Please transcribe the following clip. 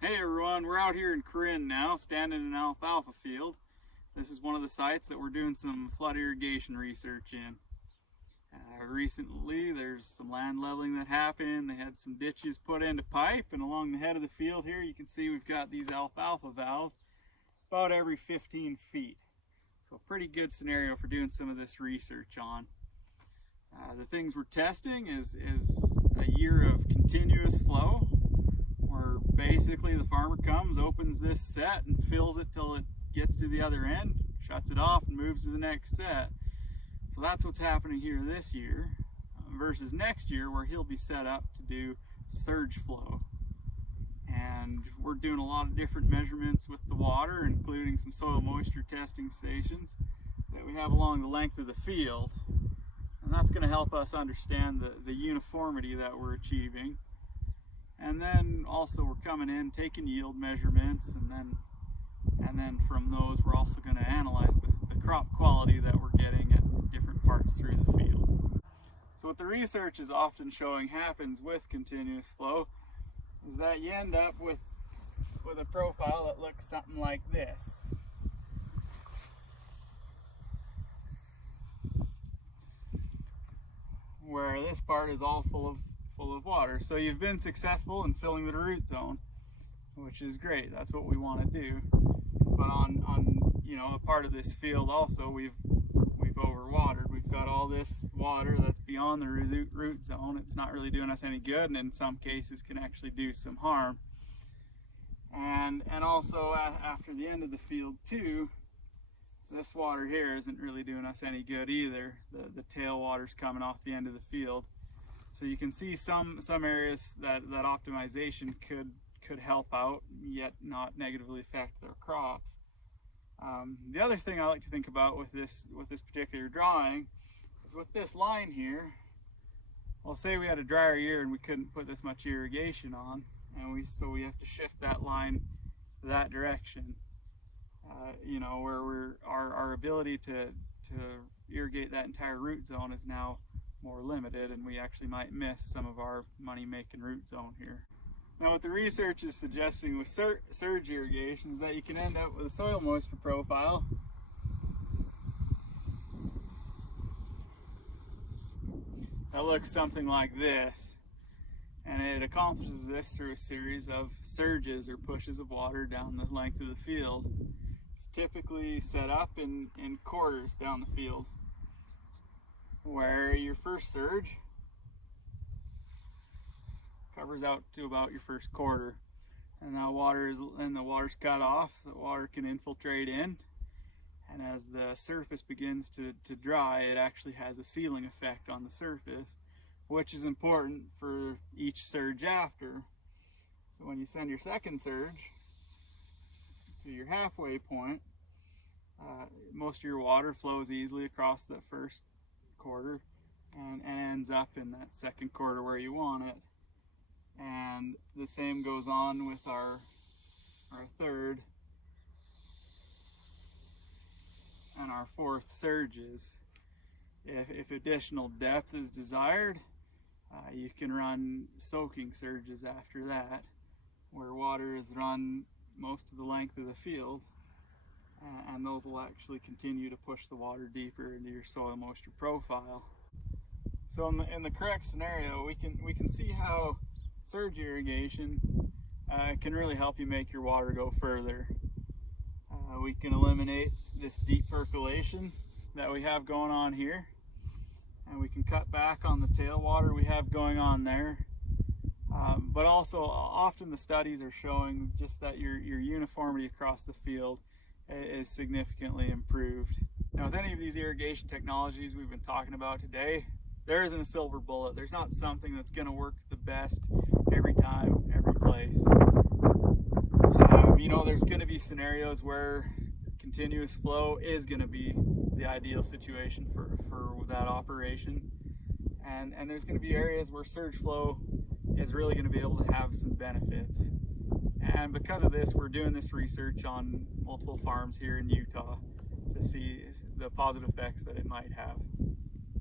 Hey everyone, we're out here in Corinne now, standing in an alfalfa field. This is one of the sites that we're doing some flood irrigation research in. Recently there's some land leveling that happened. They had some ditches put into pipe, and along the head of the field here you can see we've got these alfalfa valves about every 15 feet. So pretty good scenario for doing some of this research on. The things we're testing is a year of continuous flow, where basically the farmer comes, opens this set and fills it till it gets to the other end, shuts it off and moves to the next set. So that's what's happening here this year versus next year, where he'll be set up to do surge flow. And we're doing a lot of different measurements with the water, including some soil moisture testing stations that we have along the length of the field. And that's going to help us understand the uniformity that we're achieving. And then also we're coming in, taking yield measurements, and then from those we're also going to analyze the crop quality that we're getting at different parts through the field. So what the research is often showing happens with continuous flow is that you end up with a profile that looks something like this. Where this part is all full of water. So you've been successful in filling the root zone, which is great. That's what we want to do. But on a part of this field also we've overwatered. We've got all this water that's beyond the root zone. It's not really doing us any good, and in some cases can actually do some harm. And also after the end of the field too, this water here isn't really doing us any good either. The tailwater's coming off the end of the field. So you can see some areas that optimization could help out, yet not negatively affect their crops. The other thing I like to think about with this particular drawing is with this line here. Well, say we had a drier year and we couldn't put this much irrigation on, and so we have to shift that line that direction. Where our ability to irrigate that entire root zone is now more limited, and we actually might miss some of our money-making root zone here. Now, what the research is suggesting with surge irrigation is that you can end up with a soil moisture profile that looks something like this, and it accomplishes this through a series of surges or pushes of water down the length of the field. It's typically set up in quarters down the field, where your first surge covers out to about your first quarter, and now the water's cut off. The water can infiltrate in, and as the surface begins to dry, it actually has a sealing effect on the surface, which is important for each surge after. So when you send your second surge to your halfway point, most of your water flows easily across the first quarter and ends up in that second quarter where you want it. And the same goes on with our third and our fourth surges. If additional depth is desired, you can run soaking surges after that, where water is run most of the length of the field, and those will actually continue to push the water deeper into your soil moisture profile. So in the correct scenario, we can see how surge irrigation can really help you make your water go further. We can eliminate this deep percolation that we have going on here, and we can cut back on the tailwater we have going on there. But also, often the studies are showing just that your uniformity across the field is significantly improved. Now, with any of these irrigation technologies we've been talking about today, there isn't a silver bullet. There's not something that's going to work the best every time, every place. There's going to be scenarios where continuous flow is going to be the ideal situation for that operation, and there's going to be areas where surge flow is really going to be able to have some benefits. And because of this, we're doing this research on multiple farms here in Utah to see the positive effects that it might have.